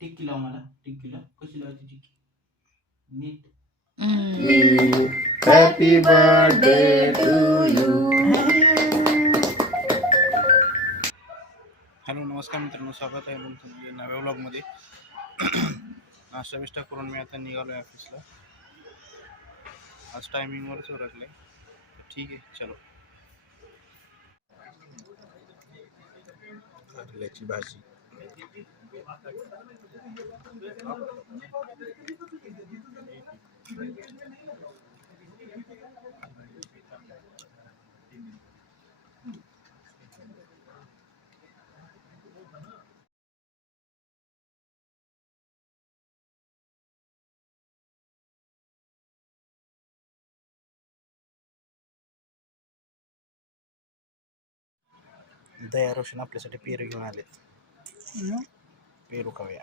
टिक्की लाव मला. टिक्कीला कशी लावायची टिक्की नीट. Happy birthday to you. Hello नमस्कार मित्रांनो, स्वागत आहे तुमचं नव्या व्लॉगमध्ये. नाश्ता बिष्टा करून मी आता निघालो आहे ऑफिसला. आज टायमिंगवरच ओरखलं आहे. ठीक आहे, चलो. कारल्याची भाजी, दया रोशन आपल्यासाठी पेरू घेऊन आलेत. पेरू खाऊया.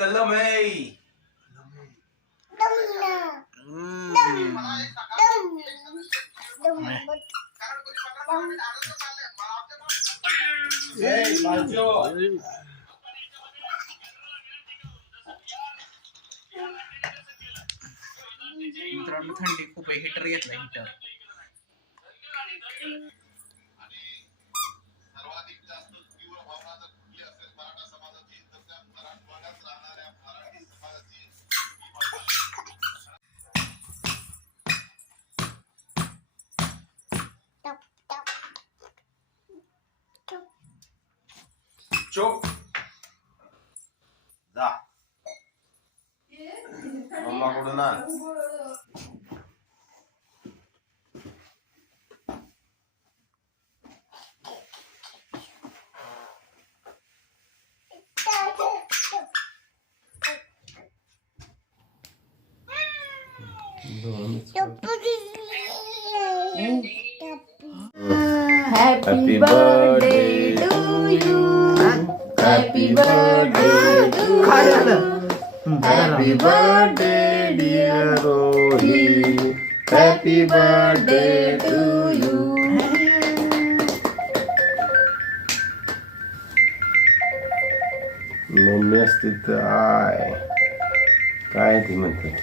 गल्लम है. मित्रांनो थंडी खूप आहे. हिटर घेतला. हिटर चोप जा. मम्मा कडून आण. Happy birthday to you. Happy birthday to you. Happy birthday dear Rohi. Happy birthday to you. Mummy असते तर काय ती म्हणते.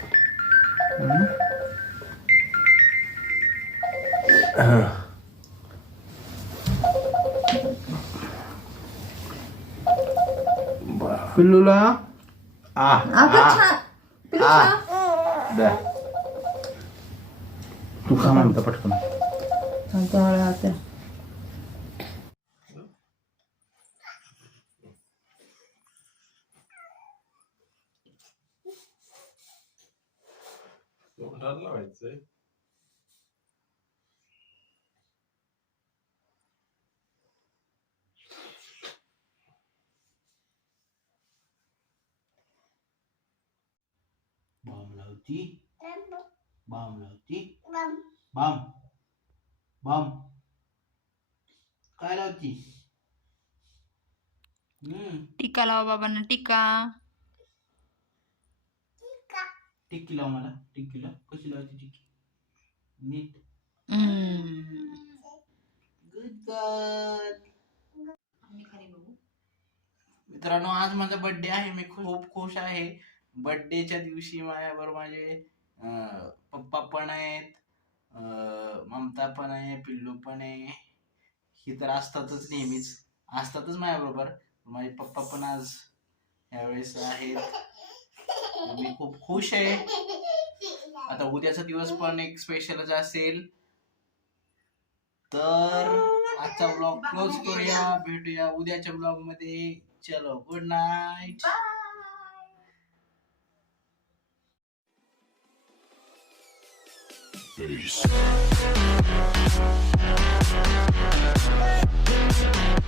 पिल्लूला तू खा म्हणता पटकन. लावायचंय. बॉम्ब लावती. बॉम्ब लावती. बॉम्ब बॉम्ब काय लावतीस? टीका लावा बाबांना. टीका टिक्की लाव मला. टिक्कीला कशी लावायची टिक्की नीट. Good girl. मित्रांनो आज माझा बर्थडे आहे. मी खूप खुश आहे. बर्थडेच्या दिवशी माझ्याबरोबर माझे पप्पा पण आहेत, ममता पण आहे, पिल्लू पण आहे. ही तर असतातच, नेहमीच असतातच माझ्याबरोबर. माझे पप्पा पण आज यावेळेस आहेत. मी खूप खुश आहे. आता उद्याचा दिवस पण एक स्पेशलच असेल. तर आजचा ब्लॉग क्लोज करूया. भेटूया उद्याच्या ब्लॉग मध्ये. चलो, गुड नाईट. Peace.